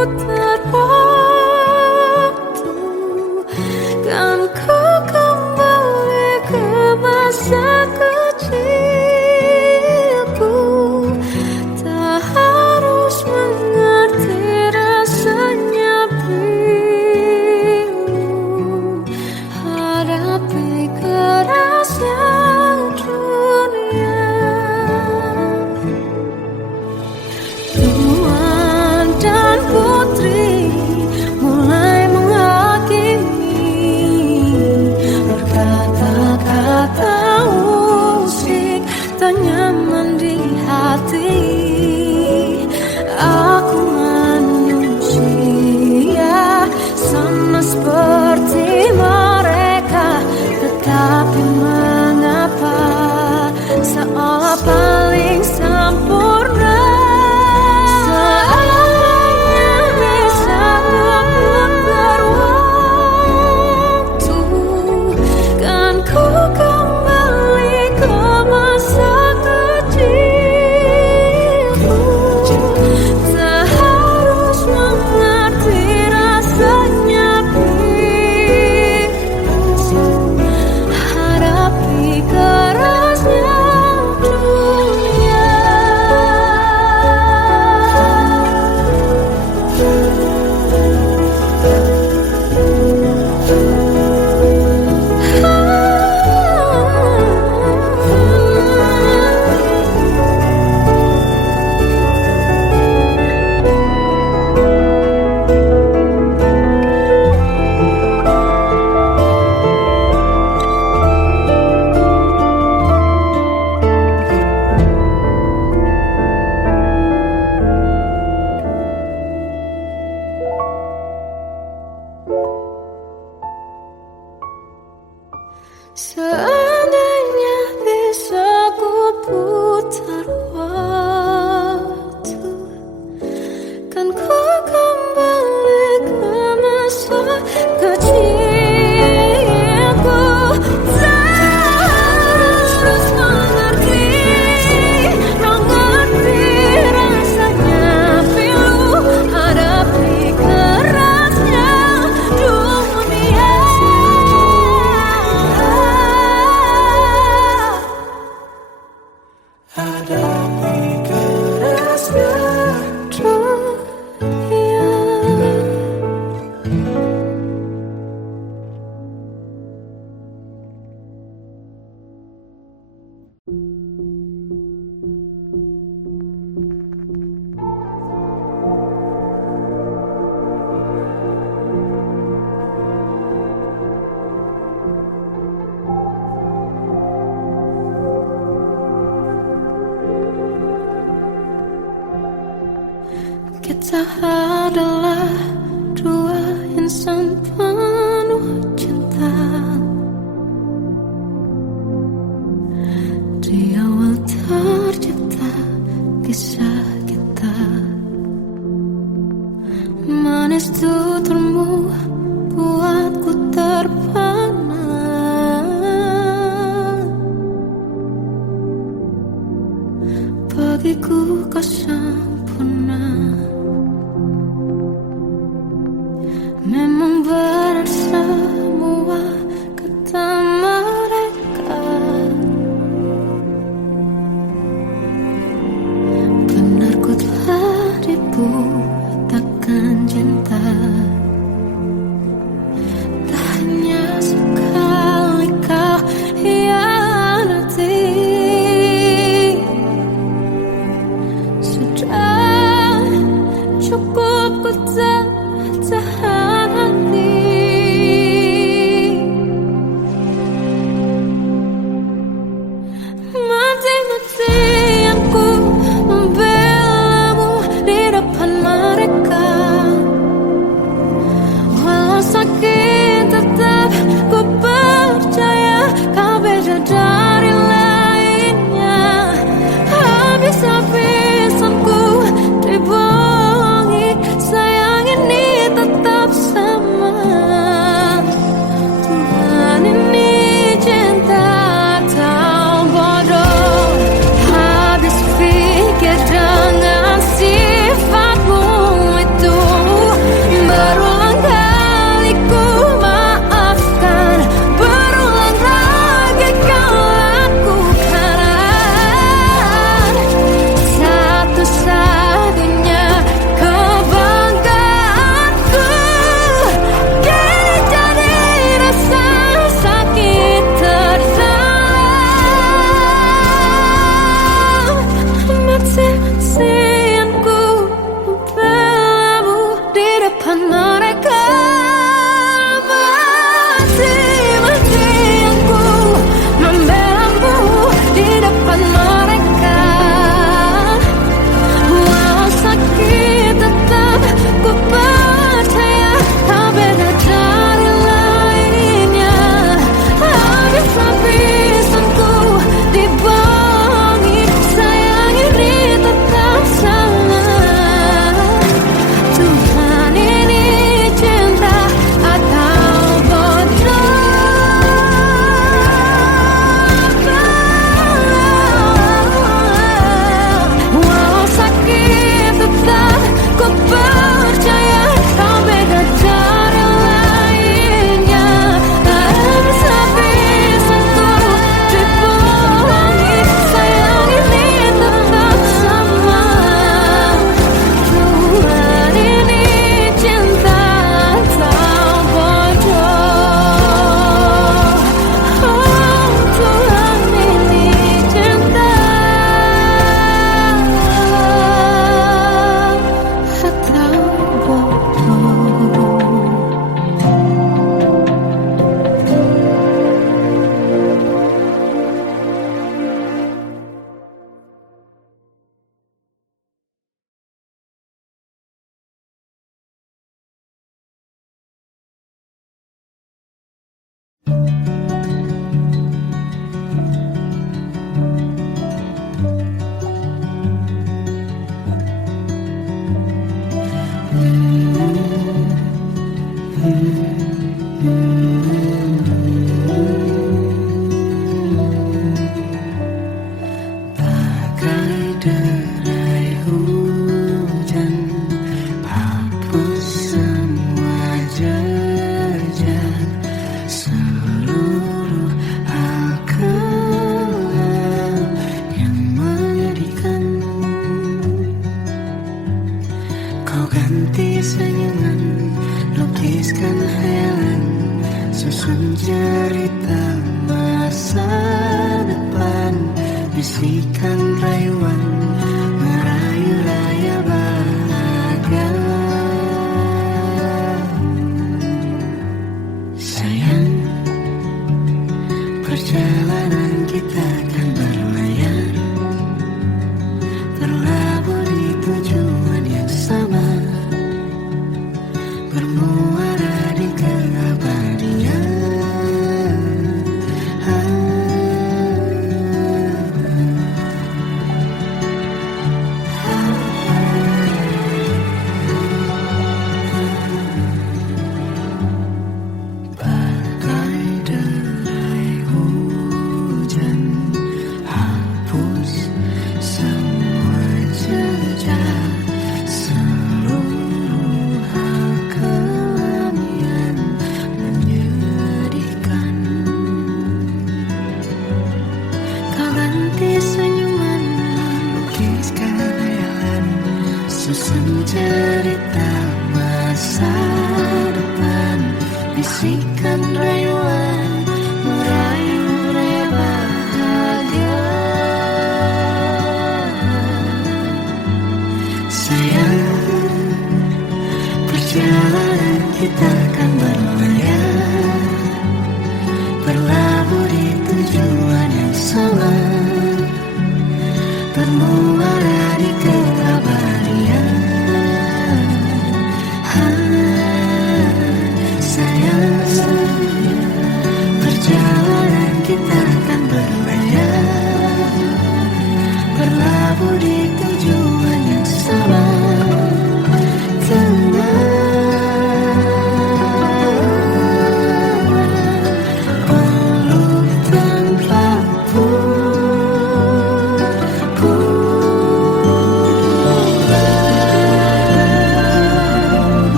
putar waktu, kan ku kembali ke masa kecilku. Tak harus mengerti rasanya bingung hadapi kerasnya dunia. Tuan dan putri mulai menghakimi, berkata-kata usik tak nyaman di hati. Aku manusia sama seperti mereka, tetapi mengapa seolah paling sempurna. Seandainya bisa memutar waktu, kan ku kembali ke masa kecilku. Tak harus mengerti rasanya bingung hadapi kerasnya dunia. Seandainya bisa ku putar waktu, kan ku kembali ke masa kecilku. Tak harus mengerti rasanya pilu hadapi kerasnya dunia. Hadapi kerasnya dunia. Kita adalah dua insan penuh cinta. Di awal tercipta kisah kita, manis tuturmu buatku terpana. Bagiku kau sempurna. Memang benar semua kata mereka, benar ku telah dibutakan cinta. Tak hanya sekali kau hianati, sudah cukup ku tahan hati. Mati-matian ku membelamu di depan mereka. Walau sakit tetap ku percaya kau beda dari lainnya. Habis-habisan ku dibohongi, sayang ini tetap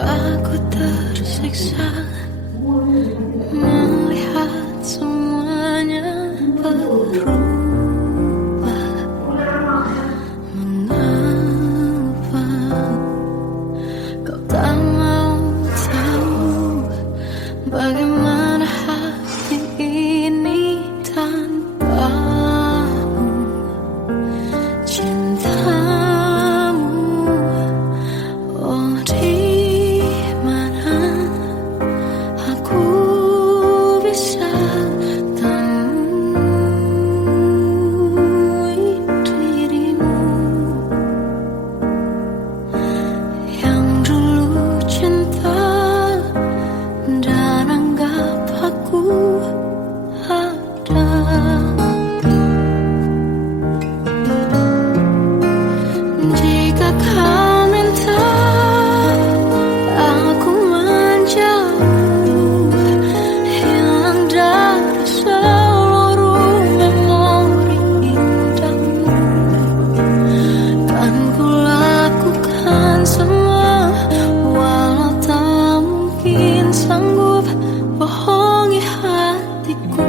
Aku tersiksa melihat semuanya berubah. Mengapa kau minta aku menjauh, hilang dari seluruh memori indahmu. Kan ku lakukan semua, walau tak mungkin sanggup bohongi hatiku.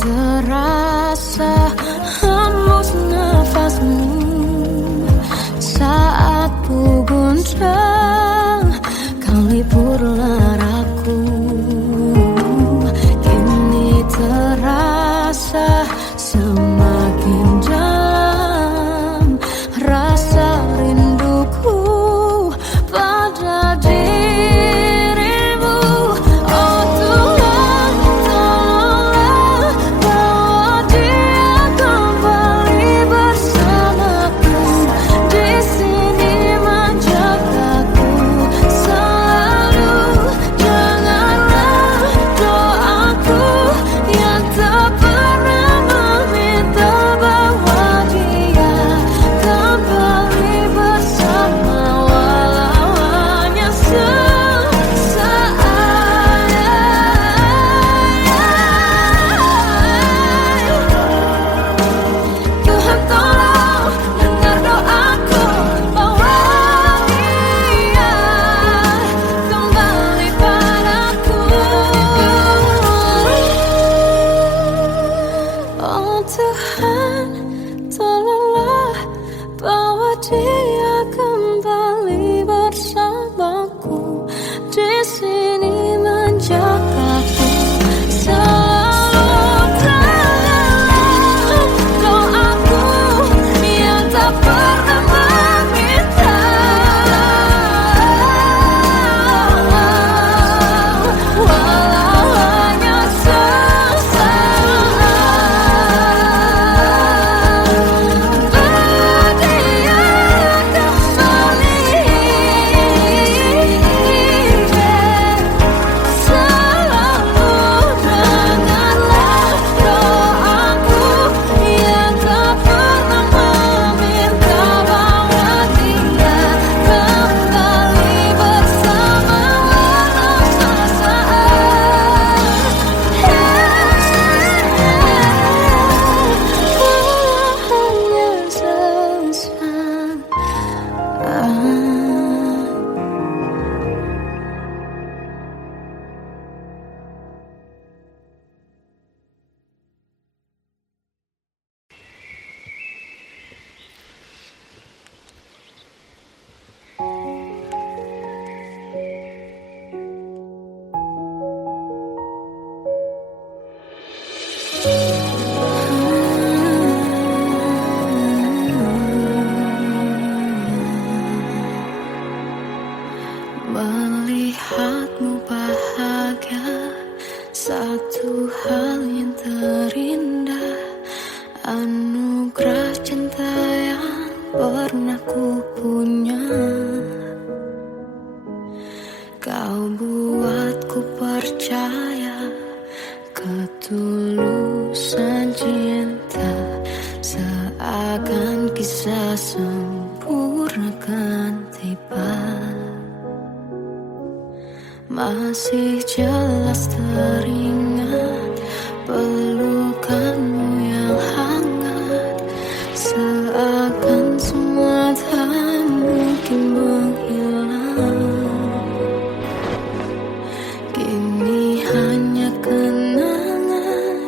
terasa hembus nafasmu saat ku guncang, kau liburlah raku. Kini terasa semakin dalam rasa rinduku pada dirimu. Oh Tuhan, tolonglah bawa dia kembali bersamaku. Di sini menjagaku selalu. Janganlah doaku yang tak pernah meminta bawa dia kembali bersama, walau hanya sesaat. Tuhan tolong dengar doaku, bawa dia kembali padaku. Oh Tuhan, tolonglah bawa dia kembali bersamaku. Di sini menjagaku selalu. Janganlah doaku yang tak pernah meminta, walau hanya sesaat. Bawa dia kembali selalu. Dengarlah doaku yang tak pernah meminta, bawa dia kembali bersama, walau sesaat. Walau hanya sesaat. Melihatmu bahagia, satu hal yang terindah, anugerah cinta yang pernah ku punya. Kau buatku percaya ketulusan cinta, seakan kisah sempurna kan tiba. Masih jelas teringat pelukanmu yang hangat, seakan semua tak mungkin menghilang. Kini hanya kenangan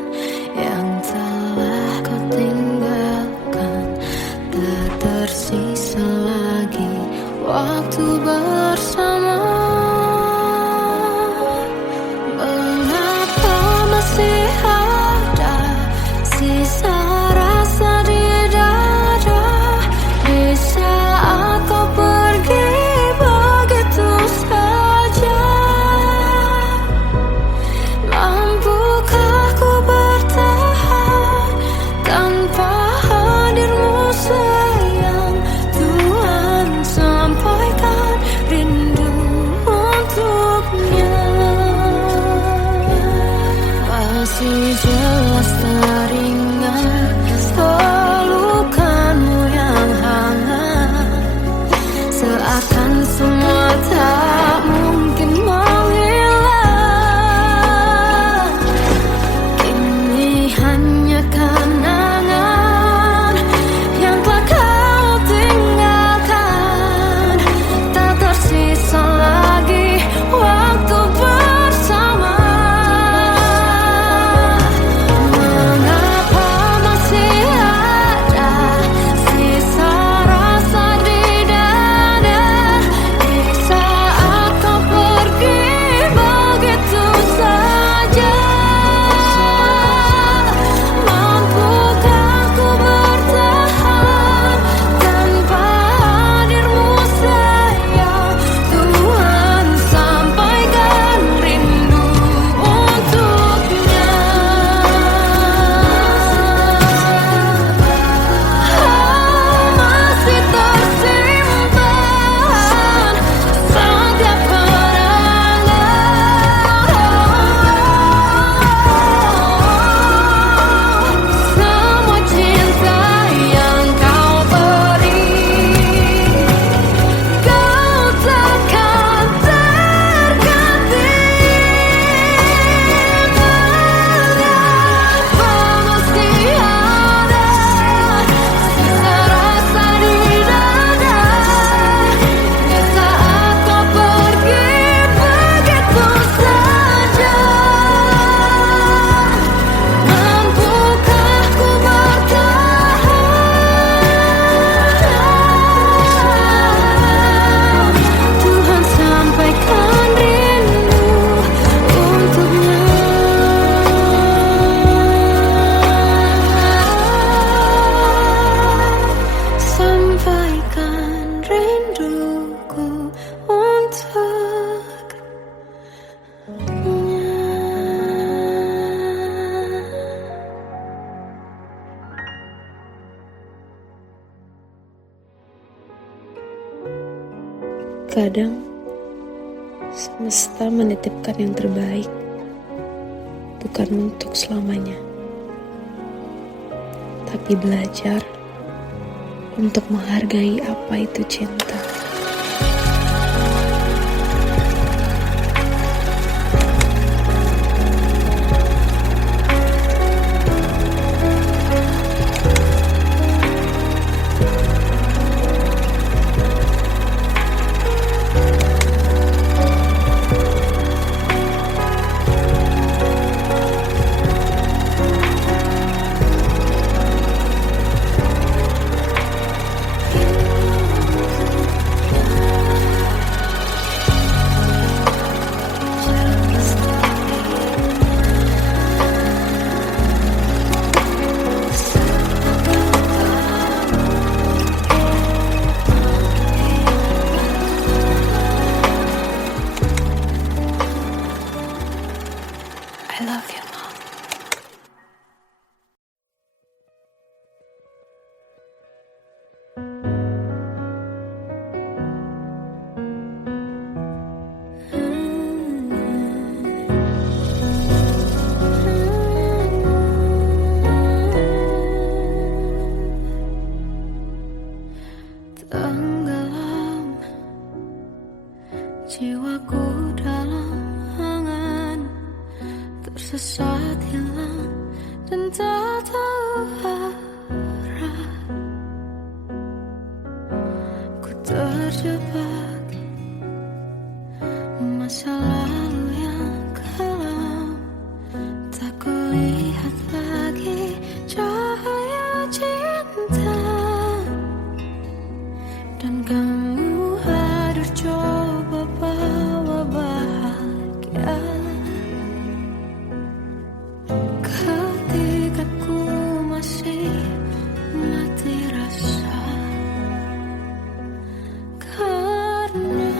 yang telah kau tinggalkan, tak tersisa lagi waktu bersama. Mengapa masih Terkadang semesta menitipkan yang terbaik, bukan untuk selamanya, tapi belajar untuk menghargai apa itu cinta. I love you, Mom. Tenggelam jiwaku dalam angan, tersesat hilang dan tak tahu arah. Ku terjebak masa lalu yang kelam, tak kulihat lagi cahaya cinta. Dan kamu hadir coba bawa bahagia ketika ku masih mati rasa, karena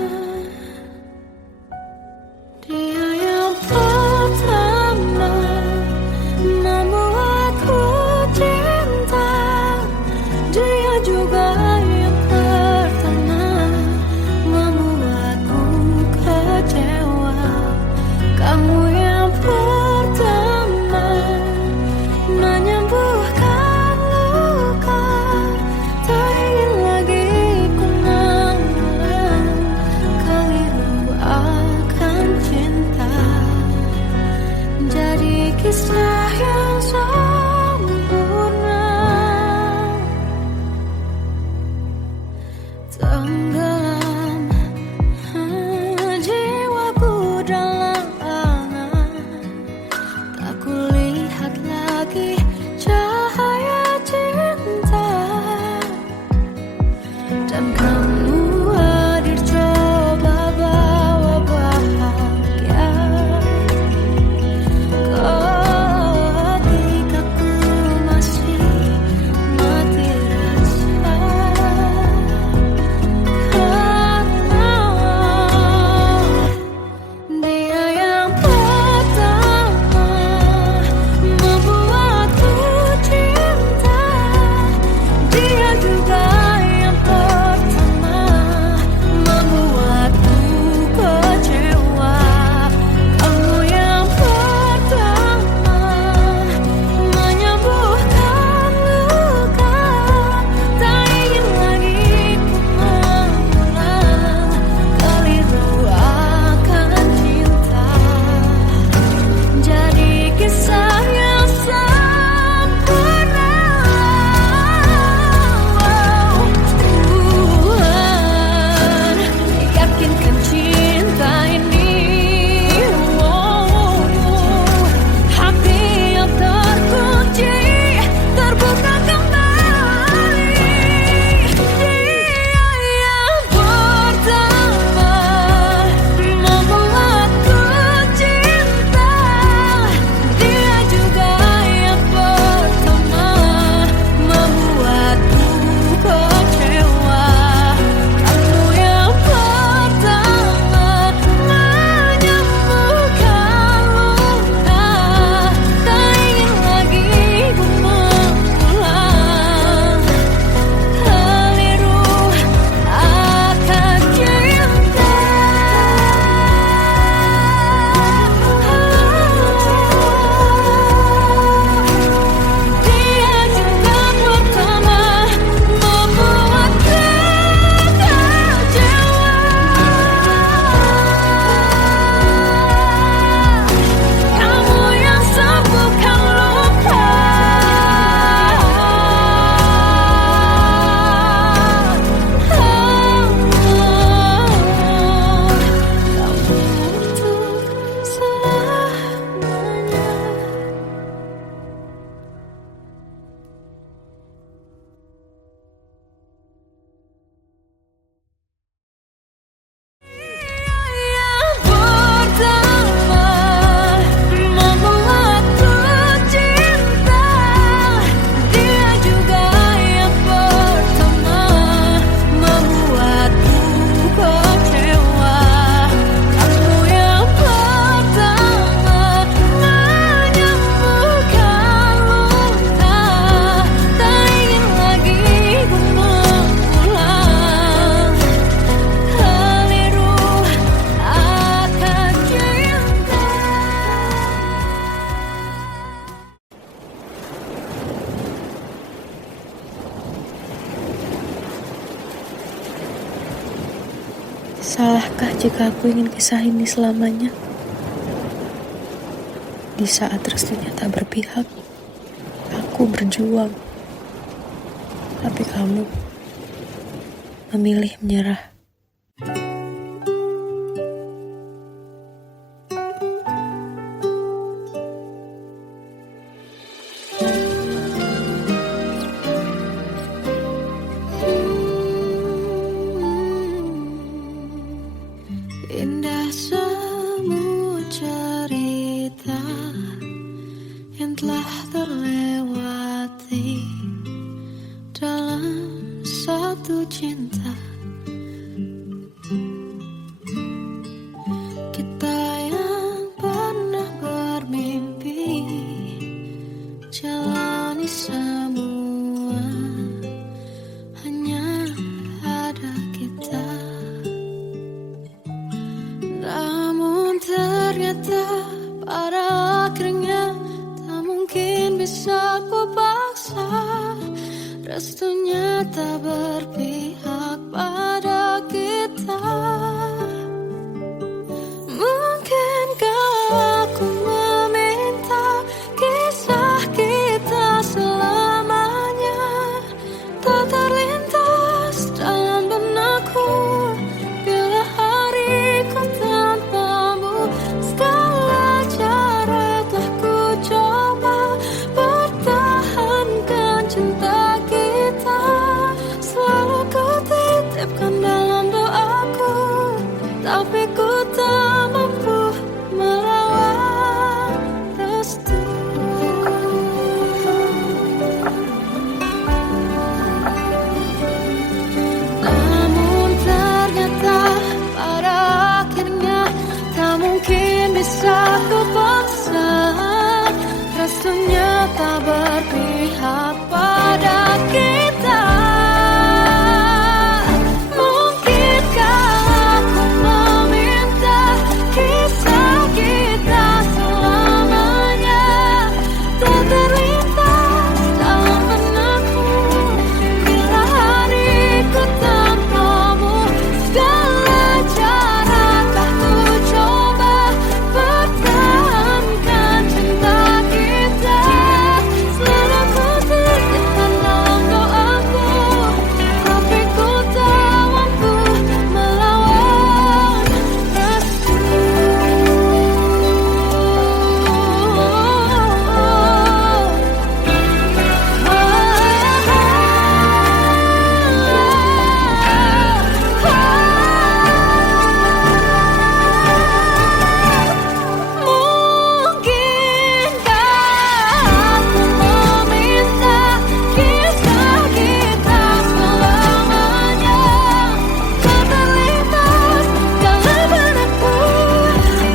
jika aku ingin kisah ini selamanya. Di saat restunya tak berpihak, aku berjuang. Tapi kamu memilih menyerah. Indah semua cerita yang telah terlewati dalam satu cinta. Kita yang pernah bermimpi jalani semua, hanya ada kita. Namun ternyata pada akhirnya tak mungkin bisa ku paksa. Restunya tak berpihak pada kita. Mungkinkah aku meminta kisah kita selamanya tak terlintas dalam benakku bila hariku tanpamu. Segala cara telah ku coba pertahankan cinta kita. Selalu ku titipkan dalam doaku, tapi ku tak mampu melawan restu. Namun ternyata pada akhirnya tak mungkin bisa ku paksa. Restunya tak berpihak pada kita. Mungkinkah aku meminta kisah kita selamanya tak terlintas dalam benakku bila hariku tanpamu. Segala cara telah ku coba pertahankan cinta kita. Selalu ku titipkan dalam doaku, tapi ku tak mampu melawan restu. Mungkinkah aku meminta kisah kita selamanya tak terlintas dalam benakku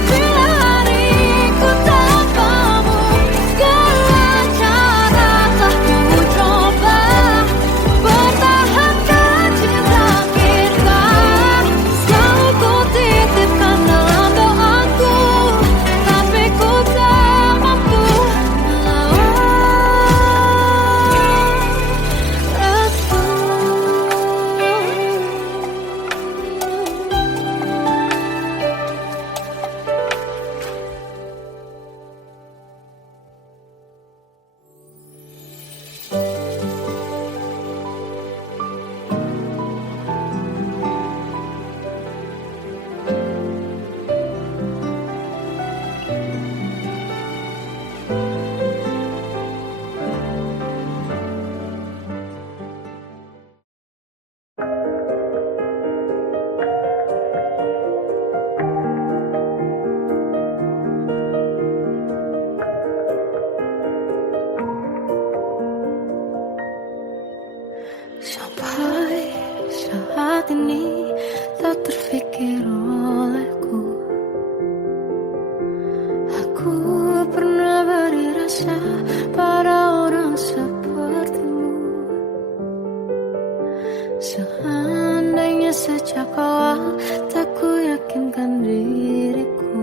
bila hariku tanpamu. Segala cara telah ku coba pertahankan cinta kita. Selalu ku titipkan dalam doaku, tapi ku tak mampu melawan restu. Sampai saat ini tak terfikir olehku aku pernah beri rasa pada orang sepertimu. Seandainya sejak awal tak ku yakinkan diriku,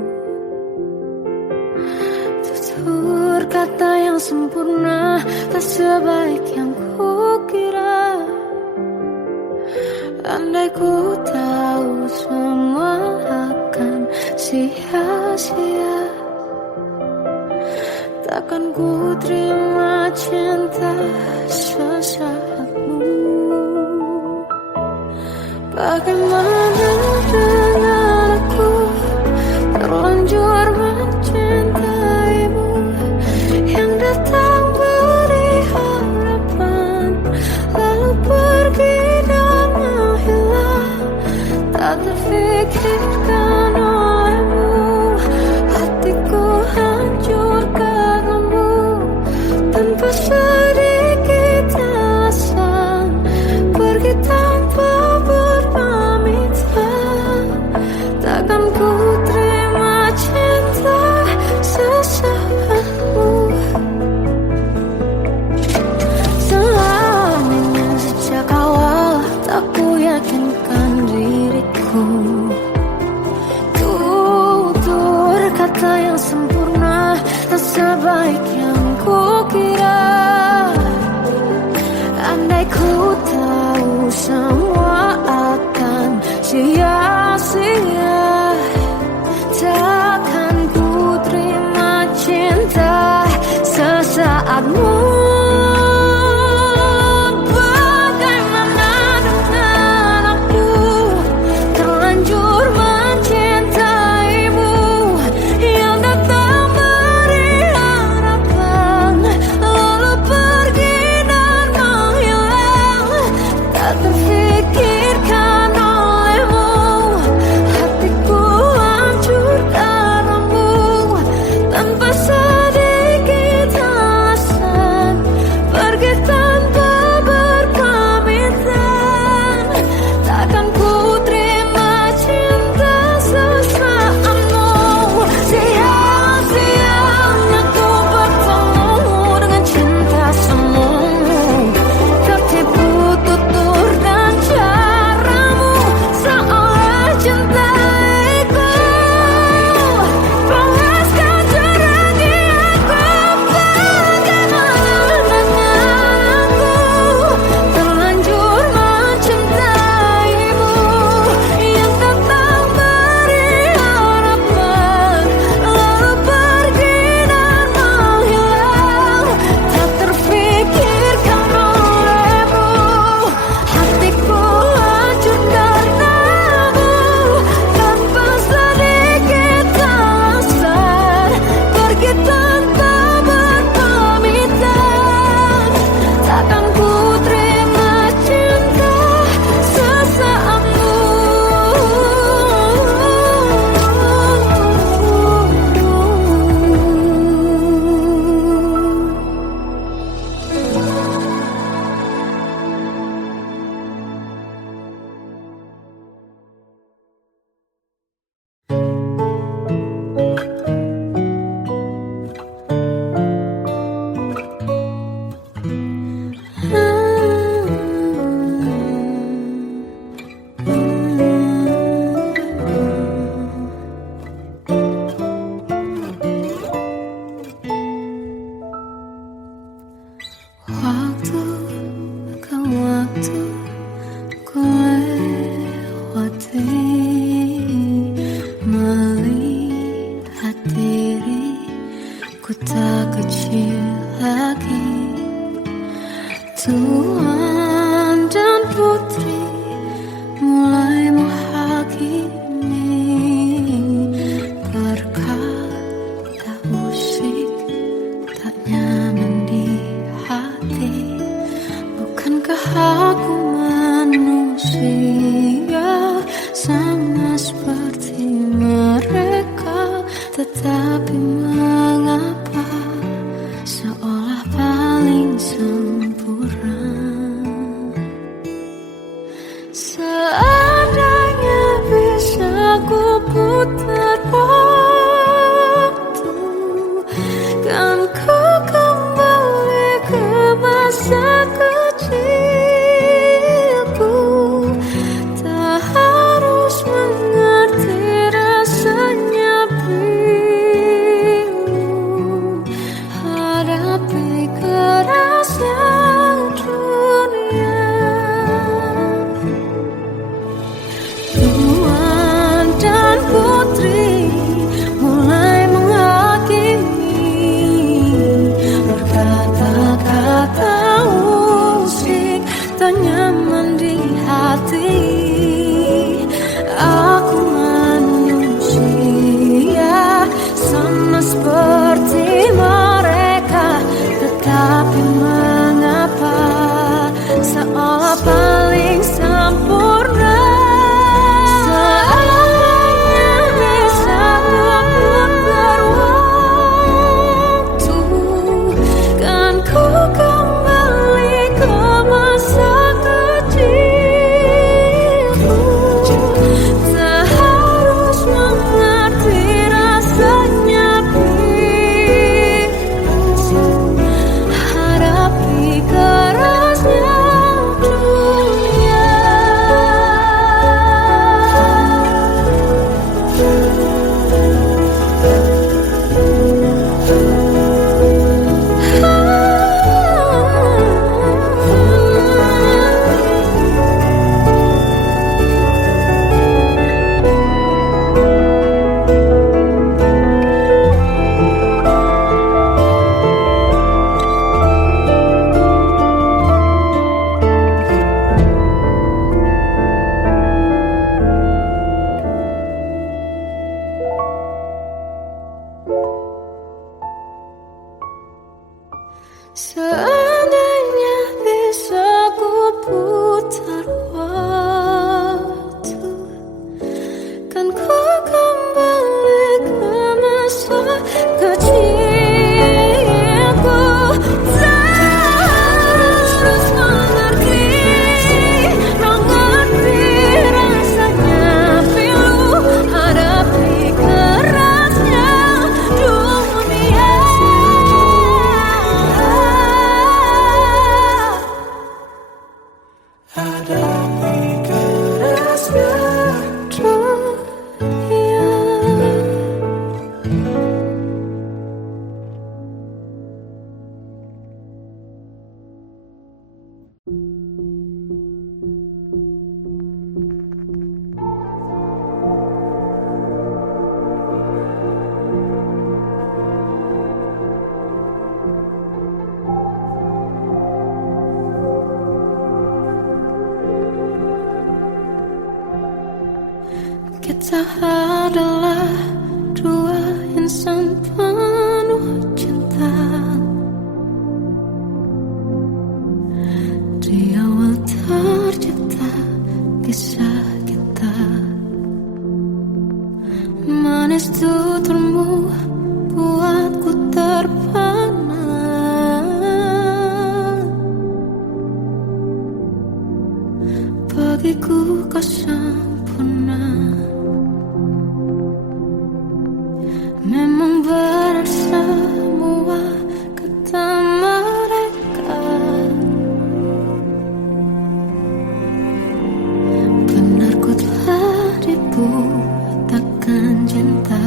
tutur kata yang sempurna tak sebaik yang kukira. Andai ku tahu semua sia-sia. Takkan ku terima cinta sesaatmu. Bagaimana dengan aku terlanjur mencintaimu, yang datang beri harapan lalu pergi dan menghilang, tak terfikirkan olehmu. Hatiku hancur karenamu, tanpa sedikit alasan, pergi tanpa berpamitan. Takkan ku terima cinta sesaatmu. Selamanya sejak awal tak ku yakinkan diriku. Tutur kata yang sempurna tak sebaik yang ku kira. Andai ku tahu semua akan sia-sia, takkan ku terima cinta sesaatmu. Bagaimana dengan aku terlanjur mencintaimu, yang datang beri harapan lalu pergi dan menghilang, tak terfikirkan olehmu. Hatiku hancur karenamu, tanpa sedikit alasan, pergi tanpa berpamitan. Takkan ku terima cinta sesaatmu. Sia-sianya ku bertemu dengan cinta semu, tertipu tutur dan caramu, seolah cintaiku panaskan jerami aku. Bagaimana dengan aku terlanjur mencintaimu, yang datang beri harapan lalu pergi dan menghilang, tak terfikirkan olehmu. Hatiku hancur karenamu, tanpa sedikit alasan, pergi tanpa berpamitan. Takkan ku terima cinta sesaatmu. Waktu akan waktu ku lewati, melihat diriku tak kecil lagi. Tuan dan putri mulai menghakimi, berkata musik tak nyaman di hati. Bukankah aku manusia sama seperti mereka, tetapi mengapa seolah paling sempurna? Seandainya bisa ku putar waktu, kan ku kembali ke masa kecilku. Tak harus mengerti rasanya bila Seandainya bisa ku putar waktu, kan ku kembali ke masa kecilku. Terus mengerti, mengerti rasanya pilu hadapi kerasnya dunia. Hadapi kerasnya dunia. Kita adalah dua insan penuh cinta. Di awal tercipta kisah kita. Manis tuturmu buatku terpana. Bagiku kau sempurna. Memang benar semua kata mereka. Benar ku telah dibutakan cinta.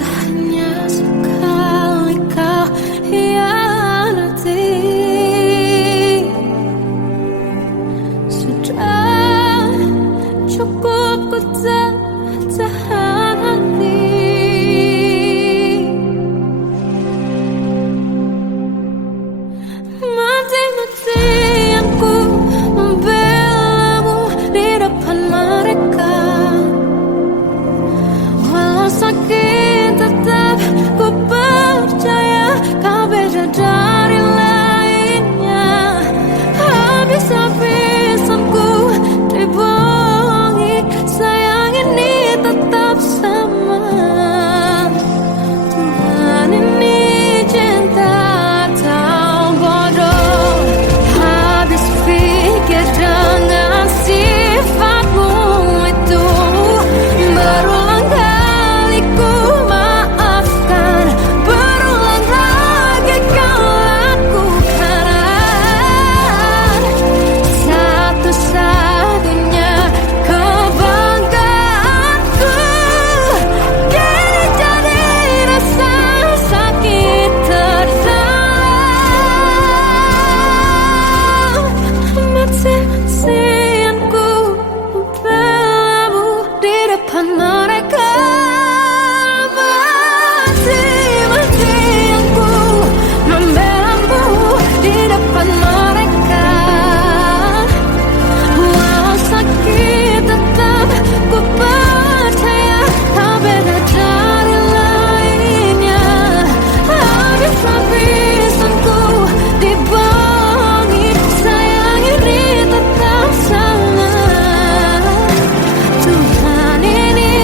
Tak hanya sekali kau hianati. Sudah cukup ku tahan hati. Mati-matian ku membelamu di depan mereka. Walau sakit tetap ku percaya kau beda dari lainnya. Habis-habisan ku dibohongi, sayang ini tetap sama. Tuhan ini cinta atau bodoh. Habis pikir dengan sifatmu itu. Berulang kali ku maafkan, berulang lagi kau lakukan. Satu-satunya kebanggaanku kini jadi rasa sakit terdalam. Mati-matian ku membelamu di depan mereka. Mati-matian ku membelamu di depan mereka. Walau sakit tetap ku percaya kau beda dari lainnya. Habis-habisan ku dibohongi, sayang ini tetap sama. Tuhan ini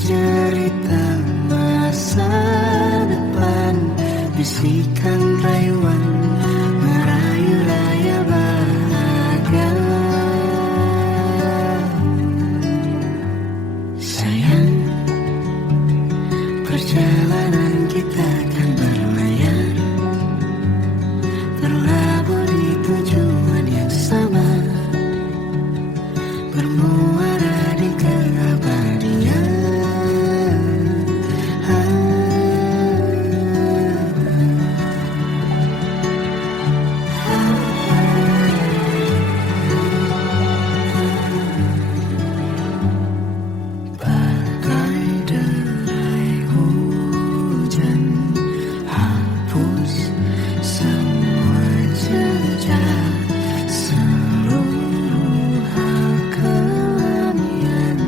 cerita masa depan, bisikan rayuan merayu raya bahagia. Sayang, perjalanan kita akan berlayar, berlabuh di tujuan yang sama, bermuara di keabadian. Bagai derai hujan, hapus semua jejak, seluruh hal kelam yang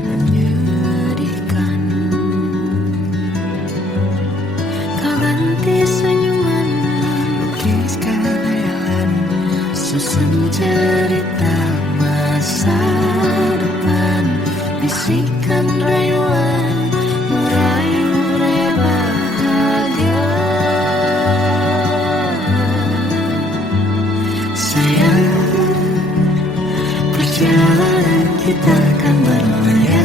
menyedihkan. Kau ganti senyuman, lukiskan hayalan, susun cerita masa depan, bisikan rayuan merayu raya bahagia. Sayang, perjalanan kita akan berlayar,